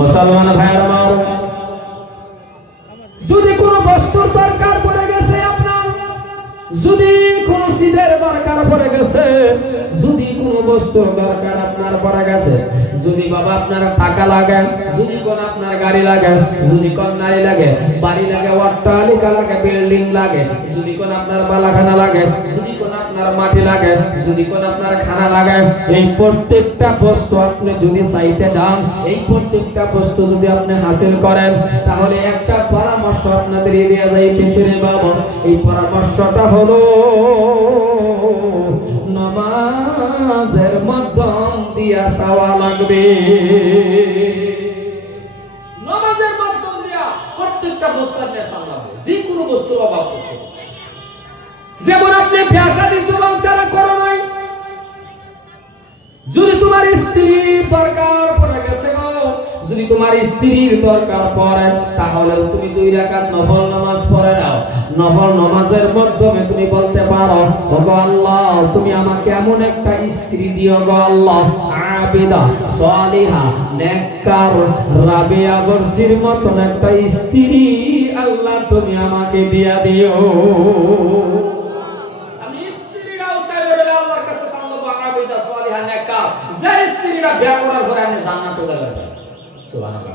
মুসলমান ভাইরা আমার, যদি কোনো বস্তুর দরকার পড়ে গেছে আপনার, যদি কোনো সিদের দরকার পড়ে গেছে, যদি কোনো বস্তুর দরকার আপনার পড়ে গেছে, যদি বাবা আপনার টাকা লাগে, যদি কোন আপনার গাড়ি লাগে, যদি কোন নারী লাগে, বাড়ি লাগে, অট্টালিকা লাগে, বিল্ডিং লাগে, যদি কোন আপনার বালাখানা লাগে, যদি কোন আপনার মাটি লাগে, যদি কোন আপনার খানা লাগে, এই প্রত্যেকটা বস্তু আপনি যদি চাইতে যান, এই প্রত্যেকটা বস্তু যদি আপনি হাসিল করেন, তাহলে একটা পরামর্শ আপনাদের দিয়ে যাইতেছে রে বাবা। এই পরামর্শটা হলো নামাজের মাধ্যম দিয়া চাওয়া লাগবে। নামাজের মাধ্যম দিয়া প্রত্যেকটা বস্তু নিয়ে চাওয়া লাগবে। যে কোনো বস্তুর অভাব আছে, যেমন আপনি ব্যবসায়ী জীবন যারা করো নাই, যদি তোমার স্ত্রীর দরকার পড়ে গেছে, যদি তোমার স্ত্রীর দরকার পড়ে, তাহলে তুমি 2 রাকাত নফল নামাজ পড়ে নাও। নফল নামাজের মাধ্যমে তুমি বলতে পারো, ওগো আল্লাহ, তুমি আমাকে এমন একটা স্ত্রী দিও গো আল্লাহ, আবিদা, সালিহা, নেককার, রাবিয়া বর্ষির মতন একটা স্ত্রী আল্লাহ তুমি আমাকে দিয়া দিও। আমি স্ত্রীরাও চাইবে রে আল্লাহর কাছে চাইবো, আবিদা, সালিহা, নেককার, যে স্ত্রীরা বিয়ে করার পরে আমি জান্নাতে যাব। সুবহানাল্লাহ।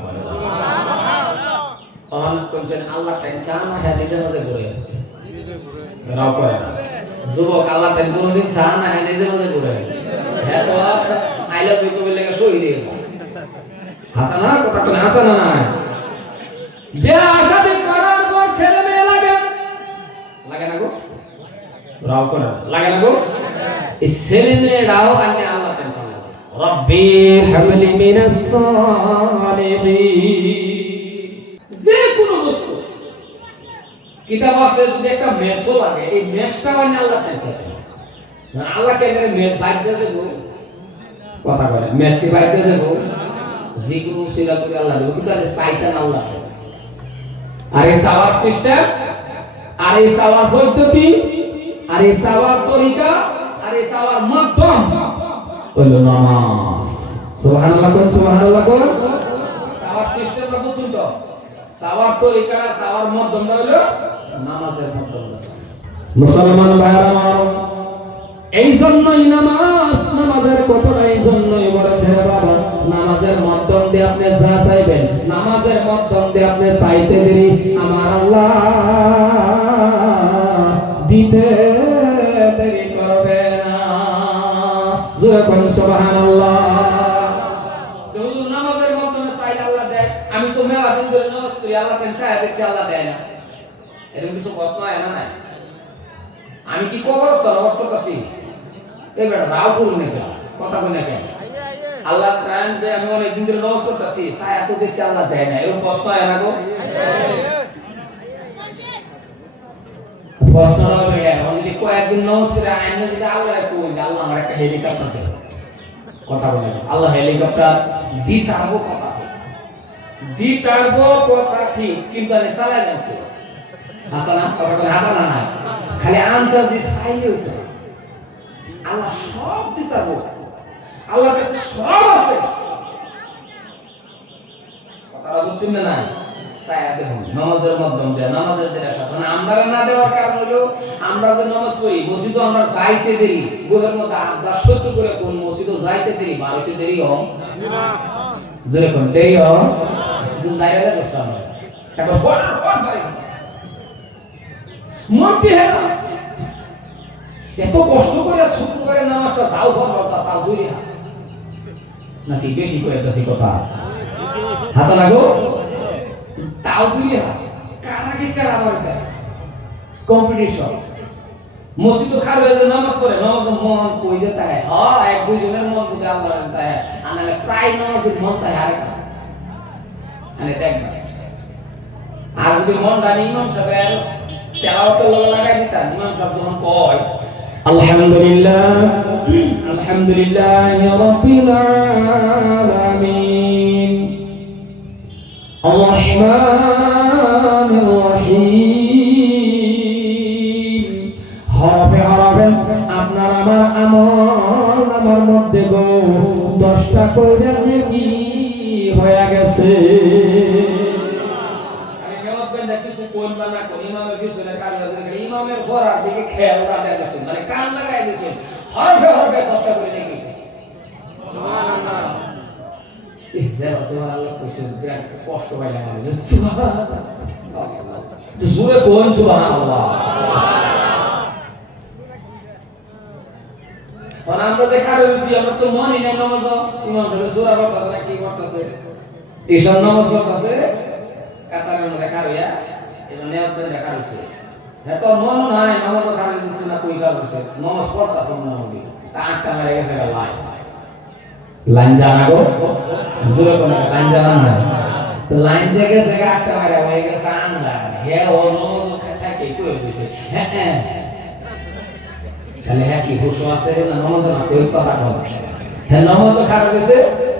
আল্লাহ টেনশন না হ্যাঁ নিজে নিজে ঘুরে রাও করে যুবক, আল্লাহ টেন কোনদিন চান না হ্যাঁ নিজে নিজে ঘুরে হ্যাঁ তো আই লাভ ইউ কইলে সই দিয়ে হাসানা কথা কোন হাসানা না বিয়া শাদী করার পর ছেলে মেয়ে লাগে লাগে না গো, রাও করে লাগে না গো, এই ছেলে মেয়েরাও আনে আল্লাহ টেনশন না। রব্বি হাবলি মিনাস সালিহিন। যে কোনো বস্তু কিতাব আছে, যদি একটা মেসও লাগে, এই মেসটা হয় না আল্লাহ টেনশন না। আল্লাহ কেন মেস বাইতে দেবো কথা বলে, মেস কি বাইতে দেবো, যে কোনো সিলা করে আল্লাহ দেবো, কিন্তু আরে সাইতান আল্লাহ। আর এই সাওয়াব সিস্টেম, আর এই সাওয়াব পদ্ধতি, আর এই সাওয়াব তরিকা, আর এই সাওয়াব মাধ্যম হলো নামাজ। সুবহানাল্লাহ কোন, সুবহানাল্লাহ কোন। সাওয়াব সিস্টেমটা বুঝুন তো, সাওয়ার তরিকা, সাওয়ার মাধ্যমটা হলো নামাজের মাধ্যম। মুসলমান ভাইরা আমার, এই জন্যই নামাজের কথাটা এই জন্যই বলেছে বাবা, নামাজের মাধ্যম দিয়ে আপনি যা চাইবেন, নামাজের মাধ্যম দিয়ে আপনি চাইতে দেরি আমার আল্লাহ দিতে দেরি করবে না। জোরে কোন সুবহানাল্লাহ। আমি তো মেলা দিন ধরে নামাজ পড়ি, আল্লাহ কেন চায় দেখছি আল্লাহ দেয় না, এরকম কিছু প্রশ্ন হয় না? নাই। আমি কি কবরস্থ নামাজ পড়তেছি, এবার রাও করুন নাকি কথা বলি নাকি আল্লাহ প্রাণ যে আমি অনেক দিন ধরে নামাজ পড়তেছি, ছায়া তো দেখছি আল্লাহ দেয় না, এরকম প্রশ্ন হয় না গো। প্রশ্ন হবে আমি যদি কয়েকদিন নামাজ পড়ে আইনে যদি আল্লাহ কই যে আল্লাহ আমার একটা হেলিকপ্টার দেয়, কথা বলি আল্লাহ হেলিকপ্টার দিতে পারবো, কথা দিতারবো কথা ঠিক, কিন্তু আমি চালাই যাবো হাসানা কথা বলে হাসানা না, খালি আন্দাজি চাইলে হইতো আল্লাহ সব দিতারবো, আল্লাহর কাছে সব আছে, কথাটা বুঝছেন না? নাই চাইতে হবে নামাজের মাধ্যম দিয়ে, নামাজের যে আশা মানে আমরা না দেওয়ার কারণ হলো আমরা যে নামাজ পড়ি মসজিদে আমরা যাইতে দেরি, গোহের মধ্যে আড্ডা সত্য করে কোন মসজিদে যাইতে দেরি, বাড়িতে দেরি হয় না, জোরে কোন দেরি হয় দায়রা করছে আমরা এখন বড় বড় বাড়ি মনটি হয় না, এত কষ্ট করে ছুট করে নামাজটা যাও বড়টা তাও দূরে নাকি বেশি করে যাচ্ছে কথা হাসানা গো, তাও দূরে কারাকে কারা মারতে কম্পিটিশন মসজিদ খার হয়ে নামাজ পড়ে, নামাজ মন কই যেতে হয়, হ্যাঁ এক দুইজনের মন বুঝে আল্লাহ জানতে হয়, আনালে প্রায় নামাজের মন তাই আরেকটা মানে দেখবেন। আর যদি মন জানি ইমাম সাহেব তেলাওয়াতের লগে লাগাই দিতাম, ইমাম সাহেব যখন কয় আলহামদুলিল্লাহ আলহামদুলিল্লাহি রাব্বিল আলামিন আররাহমানির রহিম, হরফে হরফে আপনার আমার আমল আমার মধ্যে গো 10টা করে নেকি হয়ে গেছে। কোন ইমামের পিছনে কারণ আছে ইমামের পড়ার দিকে খেয়াল রাখা গেছে মানে কান লাগাই দিয়েছেন হরফে হরফে 10টা করে লিখে দিয়েছে সুবহানাল্লাহ এই যে সুবহানাল্লাহ কইছেন যে কষ্ট পাইলাম আমি সুবহানাল্লাহ জোরে কোন সুবহানাল্লাহ আর আমরা দেখা রয়েছি আমরা তো মনই না নামাজ ইমাম ধরে সূরা বাকারা কি করতেছে ঈশান নামাজ পড়তেছে কাতারের মধ্যে দেখা রইয়া এবং নিয়তে দেখা রইছে এত মন নাই নামাজ পড়া দিছে না কই কাজ হইছে নামাজ পড়তাছে না হবে তা আটটা মেরে গেছে লাইন জানা গো জোরে কোন লাইন জানা না তো লাইন জেগে জেগে আটটা মেরে হয়ে গেছে আন্দার হে ও নামাজ থাকে কই হইছে হ্যাঁ তাহলে হ্যাঁ কি হুশ আছে না নামাজ না কই কথা বল হ্যাঁ নামাজ খারাপ হইছে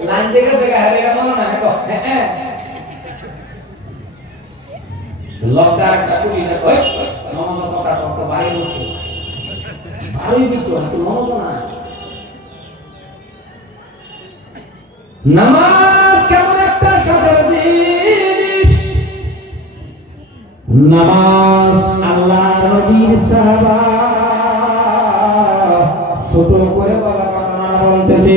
লাইন জেগে জেগে হারে গেল না হ্যাঁ লকডাউন একটা করি না ওই নামাজ কথা কত বাইরে হচ্ছে ভালোই দিত তো নামাজ না নামাজ কেমন একটা সাধারণ জিনিস নামাজ আল্লাহ নবীর সাহাবা ছোট করে বলা কথা বলতেছে